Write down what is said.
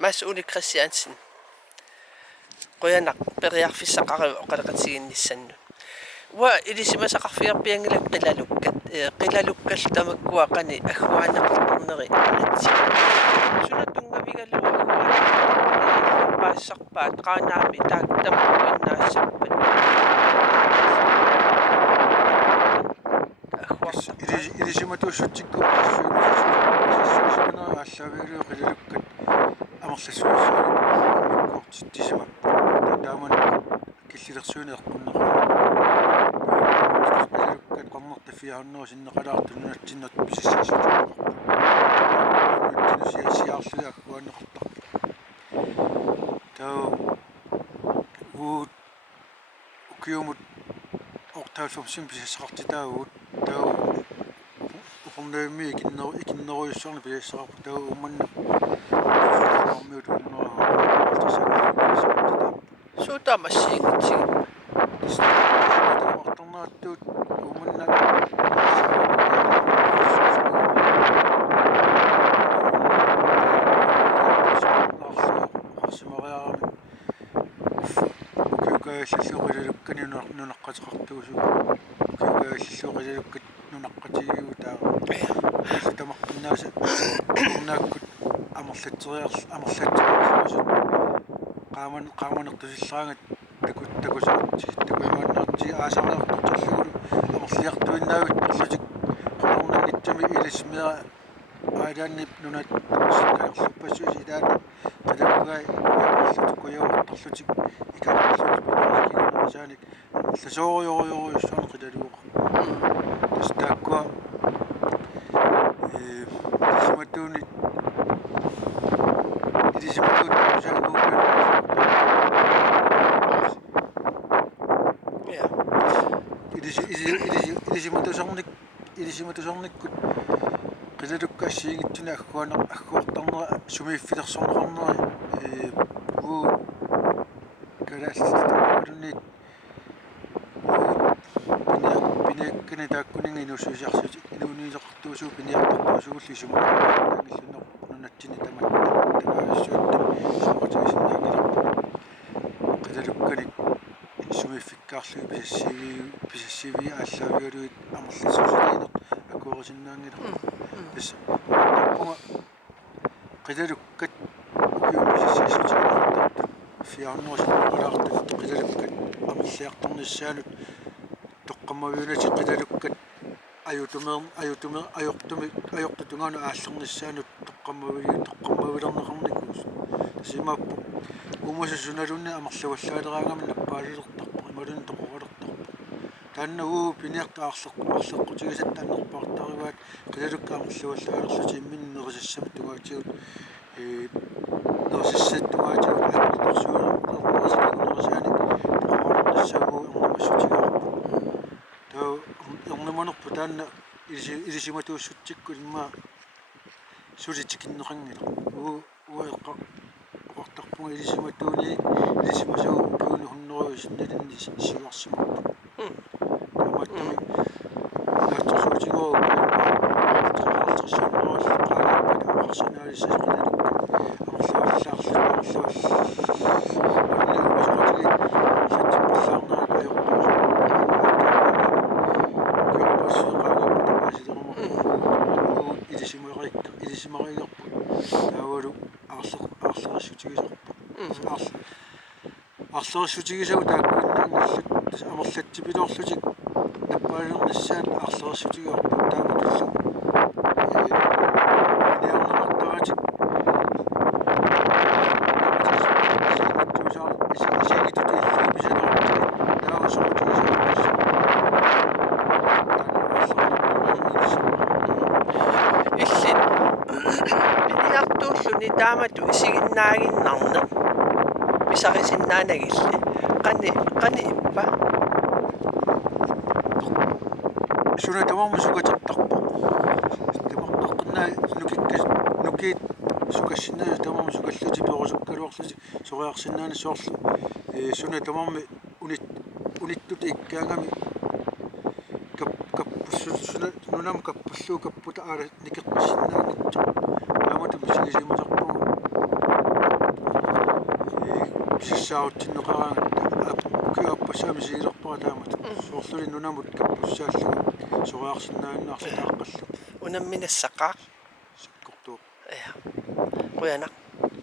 Mads Ole Christiansen qoyanak periarfissaqariu oqalaqatiginnissannu wa ilisimasaqarfiarpiangilak qilalukkat tamakkua qani agguanaqarneri sunattungavigalluwa paassarpaat qaanaami taaktamukkuinnaassappat ilisimattuussutsikku suuna аассавигалиу qilalukkat амерлассуусsuuni тааман киллилерсууни эққуннеқу qilalukkat qarnerta fiaarnerу синнеқалаарту нунатсиннат писиссисутуққу сиаарлуи аккуанеқартар таа уут укиумут ортаалфумсим писиссақартитаагуут таа упорнеэмми икиннеруйуссарни писиссақарпу таа умманна суутаамассиингитсиги ортарнааттуут умманна арсимариарами укиукааллиллуқилалуккани нунаққатеқартуусу укиукааллиллуқилалуккат нунаққатигиу таа тамаққиннааса орнааккут амерлатсериарсимасут qaamanertusillraangat takusaqarti aasarnertortillugu amерлиартуиннаавит арлутик qulornanngitsumi ilismira aalaannip nunat sikkalerluppassuu ilaata qalalugai арлутиккуйаортарлутик икаарлутик ласориориориуссуан qilaluuq тастааккуа илисматtuuni илисматtuут саагуу илисиматусарниккут qilalukkassiingitsuna аггуартарнера сумииффилерсорнеқарнери уу калааллалунниит пиниаккани тааккунинги инуссуисиарсути инуунисеқартуусуу пиниартартуусугулли сумаангиллунеқ нунатсини тамаависсуаттам суматигисиннаангиларпу qilalukkanik сумииффиккаарлуи писассиви ааллаавигалуит амерлассусилиинеқ акуорисиннаангиларпу тас таппунга qilalukkat укиумписассиисутигилартартут фиарнуусалаартут qilalukkat амерлиарторниссаанут тоққаммавиунати qilalukkat ajortutunganu ааллерниссаанут тоққаммавилернеқарникуус тасимааппу умасусуналунни амерлаваллаалераангами наппаалилертарпа ималун тоқоралертарпа тааннагуу пиниарта арлеққутигисат тааннерпаартариваат qilalukka амерлаваллаалерлути имминнерисассамат тугаатигут нерсиссат тугаатигут ааллерторсуунернерисаани тоқоралнссагуу ернамассутигаарпа таа ернаманерпу таанна илисиматууссутсикку имма сулитикиннеқангила уаеққа ортарпунга илисиматууни илисимасуу кууни хуннеруи синналинни сиуарсимарпа тааматтами наатсуутигоо артисаалтерсуунерул qaanappat арсенаалиссасқилалукка арлерсутигисагу тааккуиннаангиллут амерлатсипилоорлутик наппаалернissaан арлерсутигиорпу тааматуллу неарнеқартаратик туусаар исигитут иллуиписалерпу таавасоқутигисагу иллит пиниартууллуни таамату исигиннаагиннарне писарисиннаанагилли qani иппа суна тамаму сукатертарпа тамартаққинаа нукиит сукассинаа тамаму сукаллути перусуккалуарлути сориарсиннаани соорлу суна тамамми униттут иккаангами каппуссу суна нунам каппуссуу каппута аала никеққиссиннаанитсо таамату мисигисимутарпугу сиссаарутсиннеқараангат киаппассаами сиилерпара таамат соорлули нунамут каппуссааллугу сориарсинааннаарлутааққаллу Unamminassaqaaq. сиккортуоқ Ja. Quyanak.